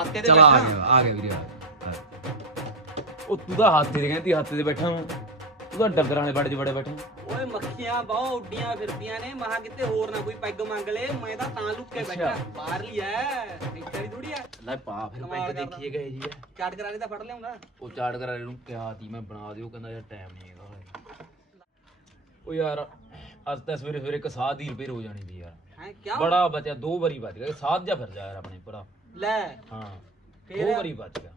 ਹੱਤੇ ਤੇ ਚਲ ਆ ਬੈਠਾ। ਗਿਆ ਆ ਗਿਆ ਵੀਰੇ ਆ ਗਿਆ। ਉਹ ਤੂੰ ਤਾਂ ਹੱਥੇ ਤੇ ਕਹਿੰਦੀ ਹੱਥੇ ਤੇ ਬੈਠਾ ਹਾਂ ਤੂੰ ਤਾਂ ਡੰਗਰਾਂ ਵਾਲੇ ਬੜੇ ਚ ਬੜੇ ਬੈਠਾ। ਮੱਖੀਆਂ ਬਹੁਤ ਉੱਡੀਆਂ ਫਿਰਦੀਆਂ ਨੇ। ਮਹਾ ਕਿਤੇ ਹੋਰ ਨਾ ਕੋਈ ਪੈਗ ਮੰਗ ਲੇ ਮੈਂ ਤਾਂ ਤਾਂ ਲੁੱਕ ਕੇ ਬੈਠਾ। ਅੱਛਾ। ਬਾਹਰਲੀ ਐ ਇੱਥੇ ਥੋੜੀ ਐ। ਲੈ ਪਾ ਫਿਰ ਪੈਗ। ਦੇਖੀਏ ਗਏ ਜੀ ਚਾਟ ਕਰਾਣੇ ਤਾਂ ਫੜ ਲਿਆਉਂਦਾ। ਉਹ ਚਾੜ ਕਰਾ ਨੂੰ ਕਿਹਾ ਤੀ ਮੈਂ ਬਣਾ ਦਿਓ ਕਹਿੰਦਾ ਯਾਰ ਟਾਈਮ ਨਹੀਂ ਹੈਗਾ। ਉਹ ਯਾਰ ਅੱਜ ਤਾਂ ਸਵੇਰੇ ਸਵੇਰੇ ਇੱਕ ਸਾਧ ਦੀ ਰਿਪੇਅਰ ਹੋ ਜਾਣੀ ਸੀ ਯਾਰ। ਹੈ ਕਿਆ? ਬੜਾ ਬਚਿਆ ਦੋ ਵਾਰੀ ਬਚ ਗਿਆ। ਸਾਧ ਜਾ ਫਿਰ ਜਾ ਯਾਰ ਆਪਣੇ ਭਰਾ। ਲੈ। ਹਾਂ ਫਿਰ? ਦੋ ਵਾਰੀ ਬਚ ਗਿਆ।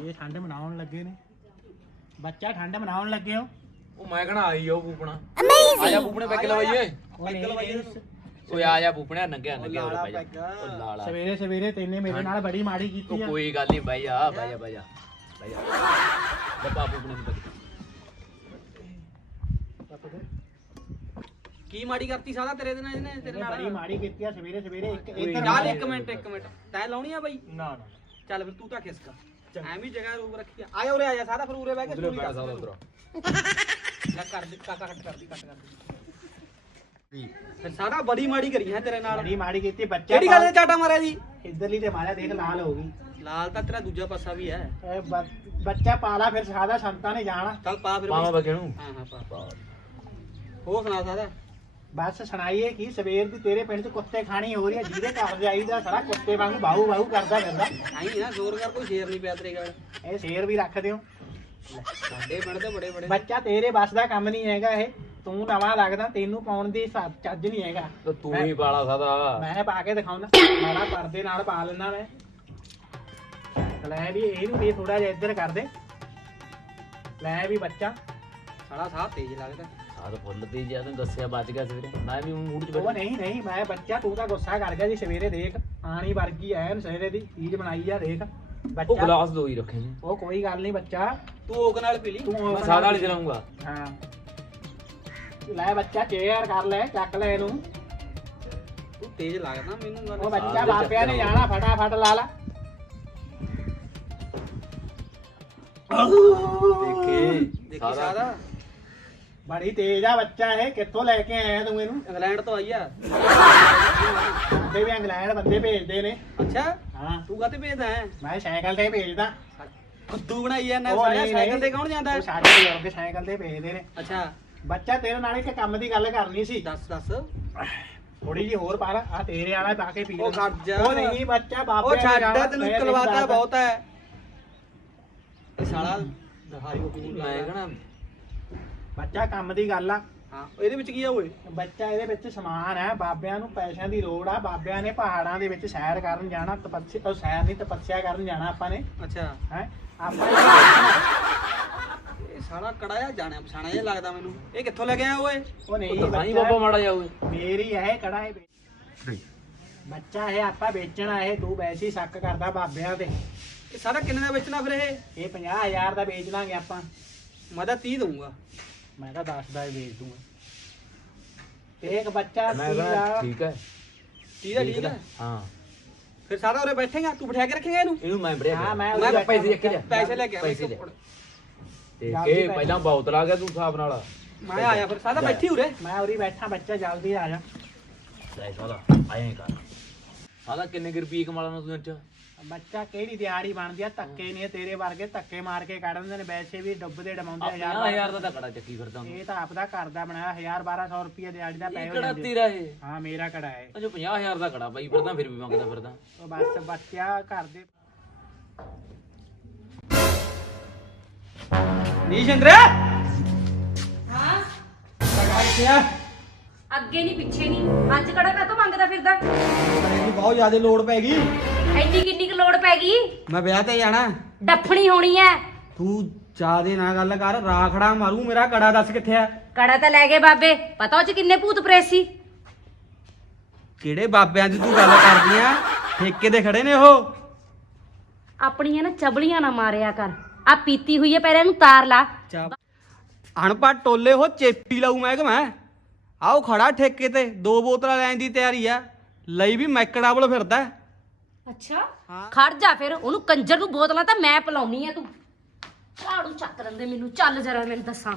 ਇਹ ਠੰਡ ਮਨਾਉਣ ਲੱਗੇ ਨੇ। ਬੱਚਾ ਠੰਡ ਮਨਾਉਣ ਲੱਗੇ ਹੋ। ਉਹ ਮੈਂ ਕਹਣਾ ਆਈ ਉਹ ਪੂਪਣਾ ਆ ਜਾ ਪੂਪਣੇ ਪੈਗ ਲਵਾਈਏ ਉਹ ਨਹੀਂ ਓਏ ਆ ਜਾ ਪੂਪਣਿਆ ਨੰਗਿਆ ਨੰਗਿਆ ਹੋ ਜਾ ਪੈਗ। ਉਹ ਲਾਲਾ। ਸਵੇਰੇ ਸਵੇਰੇ ਤੈਨੇ ਮੇਰੇ ਨਾਲ ਬੜੀ ਮਾੜੀ ਉਹ ਕੀਤੀ ਆ। ਕੋਈ ਗੱਲ ਨਹੀਂ ਬਾਈ ਆ ਬਾਈ ਆ ਬਾਈ ਆ। ਬਾਈ ਆ। ਲੱਪਾ ਪੂਪਣੇ ਦੀ ਪੈਗ ਕੀ ਮਾੜੀ ਕਰਤੀ ਸਾਲਾ ਤੇਰੇ ਦੇ ਨਾਲ ਇਹਨੇ ਤੇਰੇ ਇਹਨੇ ਬੜੀ ਨਾਲ ਮਾੜੀ ਕੀਤੀ ਆ ਸਵੇਰੇ ਸਵੇਰੇ ਇੱਕ ਚੱਲ। ਇੱਕ ਮਿੰਟ ਇੱਕ ਮਿੰਟ। ਤੈਂ ਲਾਉਣੀ ਆ ਬਾਈ? ਨਾ ਨਾ। ਚੱਲ ਫਿਰ ਤੂੰ ਤਾਂ ਖਿਸਕਾ। ਐਵੇਂ ਜਗ੍ਹਾ ਰੂਪ ਰੱਖੀ ਆ। ਆ ਜਾ ਉਰੇ ਆ ਜਾ ਸਾਰਾ ਫਿਰ ਉਰੇ ਬਹਿ ਕੇ ਉਧਰ ਕਰ ਸਕਦਾ ਉਧਰ। ਲੈ ਕਰ ਦੇ ਕਾਕਾ ਕੱਟ ਕਰਦੀ ਕੱਟ ਕਰਦੀ। ਫਿਰ ਸਾਰਾ ਬੜੀ ਮਾੜੀ ਕਰੀ ਹੈ ਤੇਰੇ ਨਾਲ। ਬੜੀ ਮਾੜੀ ਕੀਤੀ ਬੱਚਾ ਕਿਹੜੀ ਗੱਲ ਤੇ ਚਾਟਾ ਮਾਰਿਆ ਜੀ? ਇੱਧਰਲੀ ਤੇ ਮਾਰਿਆ ਦੇਖ ਲਾਲ ਹੋ ਗਈ। ਲਾਲ ਤਾਂ ਤੇਰਾ ਦੂਜਾ ਪਾਸਾ ਵੀ ਹੈ। ਬੱਚਾ ਪਾਲਾ ਫਿਰ ਸਾਦਾ ਸੰਤਾਂ ਨੇ ਜਾਣਾ। ਚੱਲ ਪਾ ਫਿਰ ਪਾਵਾਂ। ਬੱਗੇ ਨੂੰ? ਹਾਂ ਹਾਂ ਪਾ। ਹੋਰ ਸੁਣਾ ਸਾਦਾ ਬਸ ਸੁਣਾਈਏ ਕੀ ਸਵੇਰ ਦੀ ਤੇਰੇ ਪਿੰਡ 'ਚ ਕੁੱਤੇ ਖਾਣੀ ਹੋ ਰਹੀ ਹੈ ਜਿਹਦੇ ਘਰ ਜਾਈਦਾ ਸਾਰਾ ਕੁੱਤੇ ਵਾਂਗੂ ਬਾਹੂ ਬਾਹੂ ਕਰਦਾ ਫਿਰਦਾ ਆਈ ਨਾ ਜ਼ੋਰ ਕਰ ਕੋਈ ਸ਼ੇਰ ਨਹੀਂ ਪਿਆ ਤੇਰੇ ਗੱਲ ਇਹ ਸ਼ੇਰ ਵੀ ਰੱਖ ਦਿਓ। ਸਾਡੇ ਪਿੰਡ ਤੇ ਬੜੇ ਬੜੇ। ਬੱਚਾ ਤੇਰੇ ਬਸ ਦਾ ਕੰਮ ਨਹੀਂ ਹੈਗਾ ਇਹ ਤੂੰ ਨਵਾਂ ਲੱਗਦਾ ਤੈਨੂੰ ਪਾਉਣ ਦੀ ਹਿਸਾਬ ਚੱਜ ਨਹੀਂ ਹੈਗਾ। ਤੇ ਤੂੰ ਹੀ ਪਾਲਾ ਸਾਦਾ। ਮੈਂ ਪਾ ਕੇ ਦਿਖਾਉਣਾ। ਮਾੜਾ ਪਰਦੇ ਨਾਲ ਪਾ ਲੈਣਾ ਮੈਂ। ਲੈ ਵੀ ਇਹਨੂੰ ਵੀ ਥੋੜਾ ਜਿਹਾ ਇੱਧਰ ਕਰ ਦੇ। ਲੈ ਵੀ ਬੱਚਾ। ਸਾਲਾ ਸਾਹ ਤੇਜ਼ ਲੱਗਦਾ। ਸਾਦ ਫੁੱਲ ਤੇ ਜਿਆ ਤੈਨੂੰ ਦੱਸਿਆ ਬਚ ਗਿਆ ਸਵੇਰੇ। ਮੈਂ ਵੀ ਮੂਡ ਚ ਉਹ ਬੈਠਾ। ਨਹੀਂ ਨਹੀਂ ਮੈਂ ਬੱਚਾ ਤੂੰ ਤਾਂ ਗੁੱਸਾ ਕਰ ਗਿਆ ਜੀ ਸਵੇਰੇ ਦੇਖ। ਆਣੀ ਵਰਗੀ ਐਨ ਸਵੇਰੇ ਦੀ ਚੀਜ਼ ਬਣਾਈ ਆ ਦੇਖ। ਉਹ ਬੱਚਾ ਗਲਾਸ ਦੋ ਹੀ ਰੱਖੇ ਨੇ। ਉਹ ਕੋਈ ਗੱਲ ਨਹੀਂ ਬੱਚਾ। ਤੂੰ ਓਕ ਨਾਲ ਪੀ ਲਈ। ਤੂੰ ਉਹ ਮੈਂ ਸਾਦਾ ਵਾਲੀ ਚਲਾਉਂਗਾ। ਹਾਂ। ਲੈ ਬੱਚਾ ਚੇਅਰ ਕਰ ਲੈ ਚੱਕ ਲੈ ਇਹਨੂੰ। ਤੂੰ ਤੇਜ਼ ਲੱਗਦਾ ਮੈਨੂੰ ਗੱਲ। ਉਹ ਬੱਚਾ ਬਾਪਿਆਂ ਨੇ ਜਾਣਾ ਫਟਾਫਟ ਲਾ ਲਾ। ਦੇਖੇ ਦੇਖੀ ਸਾਦਾ ਬੜੀ ਤੇਜ਼ ਆ ਬੱਚਾ ਇਹ ਕਿੱਥੋਂ ਲੈ ਕੇ ਆਇਆ ਤੂੰ ਇਹਨੂੰ? ਇੰਗਲੈਂਡ ਤੋਂ ਆਈ ਆ। ਬੰਦੇ ਵੀ ਇੰਗਲੈਂਡ ਬੰਦੇ ਭੇਜਦੇ ਨੇ। ਅੱਛਾ? ਹਾਂ। ਤੂੰ ਕਾਤੇ ਭੇਜਦਾ ਹੈ? ਮੈਂ ਸਾਈਕਲ ਤੇ ਭੇਜਦਾ। ਖੁੱਦੂ ਬਣਾਈ ਜਾਂਦਾ ਉਹ ਨਹੀਂ, ਸਾਈਕਲ ਨਹੀਂ। ਤੇ ਕੌਣ ਜਾਂਦਾ ਉਹ ਹੈ? ਸਾਡੇ ਬਜ਼ੁਰਗ ਸਾਈਕਲ ਤੇ ਭੇਜਦੇ ਨੇ। ਅੱਛਾ। ਬੱਚਾ ਤੇਰੇ ਨਾਲ ਇੱਕ ਕੰਮ ਦੀ ਗੱਲ ਕਰਨੀ ਸੀ। ਦੱਸ ਦੱਸ। ਥੋੜੀ ਜੀ ਹੋਰ ਪਾ ਲਾ। ਆ ਤੇਰੇ ਵਾਲਾ ਪਾ ਕੇ ਪੀ ਉਹ ਲੈ। ਖੜ ਜਾ। ਉਹ ਨਹੀਂ ਬੱਚਾ ਬਾਬੇ ਉਹ ਛੱਡ ਤੈਨੂੰ ਕਲਵਾਤਾ। ਬਹੁਤ ਹੈ। ਇਹ ਸਾਲਾ ਦਹਾਈ ਉਹ ਮੈਂ। ਕਹਣਾ ਬੱਚਾ ਕੰਮ ਦੀ ਗੱਲ ਆ। ਹਾਂ ਇਹਦੇ ਵਿੱਚ ਕੀ ਆ ਓਏ? ਬੱਚਾ ਇਹਦੇ ਵਿੱਚ ਸਮਾਨ ਹੈ ਬਾਬਿਆਂ ਨੂੰ ਪੈਸਿਆਂ ਦੀ ਲੋੜ ਆ। ਬਾਬਿਆਂ ਨੇ ਪਹਾੜਾਂ ਦੇ ਵਿੱਚ ਸੈਰ ਕਰਨ ਜਾਣਾ ਤਪੱਸਿਆ ਉਹ ਸੈਰ ਨਹੀਂ ਤਪੱਸਿਆ ਕਰਨ ਜਾਣਾ ਆਪਾਂ ਨੇ। ਅੱਛਾ। ਹੈ? ਆਪਾਂ ਇਹ ਸਾਲਾ ਕੜਾ ਜਾਣਿਆ ਪਛਾਣਿਆ ਜਿਹਾ ਲੱਗਦਾ ਮੈਨੂੰ। ਇਹ ਕਿੱਥੋਂ ਲੈ ਕੇ ਆਇਆ ਓਏ? ਉਹ ਨਹੀਂ ਨਹੀਂ ਬੱਚਾ ਬਾਬਾ ਮਾੜਾ ਜਾਊ ਮੇਰੀ ਹੈ ਕੜਾ ਇਹ ਬੱਚਾ ਇਹ ਆਪਾਂ ਵੇਚਣਾ ਇਹ ਤੂੰ ਵੈਸੇ ਹੀ ਸ਼ੱਕ ਕਰਦਾ ਬਾਬਿਆਂ ਤੇ। ਇਹ ਸਾਰਾ ਕਿੰਨੇ ਦਾ ਵੇਚਣਾ ਫਿਰ ਇਹ? ਇਹ 50000 ਦਾ ਵੇਚ ਲਾਂਗੇ ਆਪਾਂ। ਮੈਂ ਤਾਂ 30 ਦਊਂਗਾ। ਮੈਂ ਤਾਂ 10 ਦਾ ਹੀ ਵੇਚ ਦੂੰਗਾ। ਇੱਕ ਬੱਚਾ ਮੈਂ ਤੀਹ ਕਹਣਾ ਦਾ- ਠੀਕ ਹੈ। 30 ਦਾ ਦੇਖ ਠੀਕ। ਹੈ। ਹਾਂ। ਫਿਰ ਸਾਰਾ ਉਰੇ ਬੈਠੇਗਾ ਤੂੰ ਬਿਠਾ ਕੇ ਰੱਖੇਗਾ ਇਹਨੂੰ? ਇਹਨੂੰ ਮੈਂ ਬੜਿਆ ਹਾਂ, ਮੈਂ ਉਹਦੀ ਪੈਸੇ ਇੱਕ ਲਿਆ ਪੈਸੇ ਲੈ ਕੇ ਆ ਪੈਸੇ ਲੈ। ਤੇ ਜਲਦੀ ਕੇ ਪੈ- ਪਹਿਲਾਂ ਬਹੁਤ ਲਾ ਗਿਆ ਤੂੰ ਹਿਸਾਬ ਨਾਲ। ਮੈਂ ਆਇਆ ਫਿਰ ਸਾਰਾ ਬੈਠੀ ਉਰੇ। ਮੈਂ ਉਰੀ ਬੈਠਾ ਬੱਚਾ ਜਲਦੀ ਆ ਜਾ। ਲੈ ਸਾਲਾ ਆਏ ਕਰ। ਸਾਲਾ ਕਿੰਨੇ ਕੁ ਰੁਪਏ ਕਮਾ ਲੈਣਾ ਤੂੰ ਅੱਜ? ਬੱਚਾ ਕਿਹੜੀ ਦਿਹਾੜੀ ਬਣਦੀ ਆ? ਧੱਕੇ ਨਹੀਂ ਤੇਰੇ ਵਰਗੇ ਧੱਕੇ ਮਾਰ ਕੇ ਕੱਢ ਦਿੰਦੇ ਨੇ ਵੈਸੇ ਵੀ ਡੁੱਬਦੇ ਡਮਾਉਂਦੇ ਹਜ਼ਾਰ 50000 ਦਾ ਤਾਂ ਕੜਾ ਚੱਕੀ ਫਿਰਦਾ ਇਹ ਤਾਂ ਆਪਦਾ ਘਰ ਦਾ ਬਣਾਇਆ 1000 1200 ਰੁਪਏ ਦਿਹਾੜੀ ਦਾ ਪੈ ਇਹ ਹੋ ਕੜਾ ਜਾਂਦੇ ਤੇਰਾ ਇਹ? ਹਾਂ ਮੇਰਾ ਕੜਾ ਹੈ ਅਜੋ 50000 ਦਾ ਕੜਾ ਬਾਈ ਫਿਰਦਾ ਫਿਰ ਵੀ ਮੰਗਦਾ ਫਿਰਦਾ। ਉਹ ਬਸ ਬੱਚਾ ਘਰ ਦੇ ਨੀ ਸ਼ਿੰਦਰ ਹਾਂ ਅੱਗੇ ਨਹੀਂ ਪਿੱਛੇ ਨਹੀਂ। ਅੱਜ ਕੜਾ ਕਾਤੋਂ ਮੰਗਦਾ ਫਿਰਦਾ? ਮੈਨੂੰ ਬਹੁਤ ਜ਼ਿਆਦਾ ਲੋੜ ਪੈ ਗਈ। ਐਡੀ ਕਿੰਨੀ ਕੁ ਲੋੜ ਪੈ ਗਈ? ਮੈਂ ਵਿਆਹ ਤੇ ਜਾਣਾ। ਡੱਫਣੀ ਹੋਣੀ ਐ। ਤੂੰ ਜਿਆਦੇ ਨਾ ਗੱਲ ਕਰ ਰਾਖੜਾ ਮਾਰੂ ਮੇਰਾ ਕੜਾ ਦੱਸ ਕਿੱਥੇ ਆ ਕੜਾ ਤਾਂ ਲੈ ਗਏ ਬਾਬੇ ਪਤਾ ਉਹ ਚ ਕਿੰਨੇ ਭੂਤ ਪ੍ਰੇਤ ਸੀ? ਕਿਹੜੇ ਬਾਬਿਆਂ ਦੀ ਤੂੰ ਗੱਲ ਕਰਦੀ ਆ ਠੇਕੇ ਤੇ ਖੜੇ ਨੇ ਉਹ। ਆਪਣੀਆਂ ਨਾ ਚਬਲੀਆਂ ਨਾ ਮਾਰਿਆ ਕਰ। ਆ ਪੀਤੀ ਹੋਈ ਐ ਪਹਿਲਾਂ ਇਹਨੂੰ ਤਾਰ ਲਾ। ਅਣਪੜ ਟੋਲੇ ਉਹ ਚੇਪੀ ਲਾਊ ਮੈਂ ਕਿ ਮੈਂ? ਆਓ ਖੜਾ ਠੇਕੇ ਤੇ ਦੋ ਬੋਤਲਾਂ ਲੈਣ ਦੀ ਤਿਆਰੀ ਆ ਲਈ ਵੀ ਮੈਕੜਾਬਲ ਫਿਰਦਾ ਅੱਛਾ? ਹਾਂ। ਖੜ ਜਾ ਫਿਰ ਉਹਨੂੰ ਕੰਜਰ ਨੂੰ ਬੋਤਲਾਂ ਤਾਂ ਮੈਂ ਪਿਲਾਉਣੀ ਆ ਤੂੰ। ਝਾੜੂ ਚੱਕ ਲੈਂਦੇ ਮੈਨੂੰ ਚੱਲ ਜਰਾ ਮੈਨੂੰ ਦੱਸਾਂ।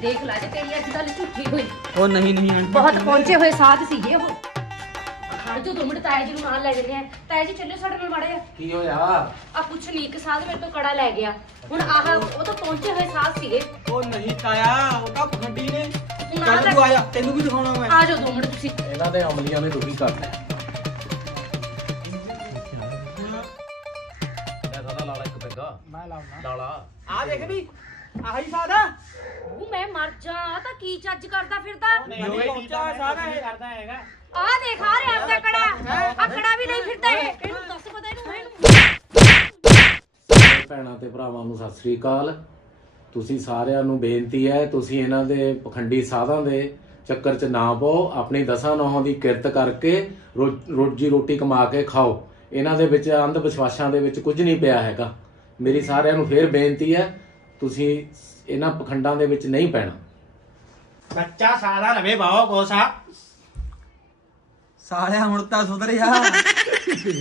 ਦੇਖ ਲੈ ਜੇ ਤੇਰੀ ਅੱਜ ਗੱਲ ਝੂਠੀ ਹੋਈ। ਉਹ ਨਹੀਂ ਨਹੀਂ ਆਂਟੀ। ਬਹੁਤ ਪਹੁੰਚੇ ਹੋਏ ਸਾਧ ਸੀਗੇ ਉਹ। ਖੜ ਜੋ ਦੋ ਮਿੰਟ ਤਾਇਆ ਜੀ ਨੂੰ ਨਾਲ ਲੈ ਜਾਂਦੇ ਆ। ਤਾਇਆ ਜੀ ਚੱਲਿਓ ਸਾਡੇ ਨਾਲ ਮਾੜੇ ਕੀ ਹੋਇਆ? ਆ ਕੁਛ ਨਹੀਂ ਇੱਕ ਸਾਧ ਮੇਰੇ ਤੋਂ ਕੜਾ ਲੈ ਗਿਆ। ਹੁਣ ਆਹ ਉਹ ਤਾਂ ਪਹੁੰਚੇ ਹੋਏ ਸਾਧ ਸੀਗੇ। ਉਹ ਨਹੀਂ ਤਾਇਆ ਉਹ ਤਾਂ ਪਖੰਡੀ ਨੇ। ਨਾ ਤੂੰ ਆ ਜਾ ਤੈਨੂੰ ਵੀ ਦਿਖਾਉਣਾ ਮੈਂ? ਆ ਜਾਓ ਦੋ ਮਿੰਟ ਤੁਸੀਂ। ਇਹਨਾਂ ਦੇ ਅਮਲੀਆਂ ਨੇ ਦੁਖੀ ਕਰਨਾ ਲੈ ਆ ਦੇਖ ਮਰ ਜਾ ਆ ਰਿਹਾ ਆਪਦਾ ਕੜਾ। ਆਕੜਾ ਵੀ ਨਹੀਂ ਫਿਰਦਾ ਇਹ। ਇਹਨੂੰ ਦੱਸ ਪਤਾ ਇਹਨੂੰ ਇਹਨੂੰ। ਤੇ ਭਰਾਵਾਂ ਨੂੰ ਸਤਿ ਸ੍ਰੀ ਅਕਾਲ। ਤੁਸੀਂ ਸਾਰਿਆਂ ਨੂੰ ਬੇਨਤੀ ਹੈ ਤੁਸੀਂ ਇਹਨਾਂ ਦੇ ਪਖੰਡੀ ਸਾਧਾਂ ਦੇ ਚੱਕਰ 'ਚ ਨਾ ਪਾਓ ਆਪਣੀ ਦਸਾਂ ਨੌਹਾਂ ਦੀ ਕਿਰਤ ਕਰਕੇ ਰੋਜੀ ਰੋਟੀ ਕਮਾ ਕੇ ਖਾਓ। ਇਹਨਾਂ ਦੇ ਵਿੱਚ ਅੰਧ ਵਿਸ਼ਵਾਸਾਂ ਦੇ ਵਿੱਚ ਕੁਝ ਨਹੀਂ ਪਿਆ ਹੈਗਾ। ਮੇਰੀ ਸਾਰਿਆਂ ਨੂੰ ਫੇਰ ਬੇਨਤੀ ਹੈ ਤੁਸੀਂ ਇਹਨਾਂ ਪਖੰਡਾਂ ਦੇ ਵਿੱਚ ਨਹੀਂ ਪੈਣਾ। ਬੱਚਾ ਸਾਲਾ ਲਵੇ ਬਾਓ ਕੋਸਾ ਸਾਲਿਆ ਹੁਣ ਤਾਂ ਸੁਧਰਿਆ।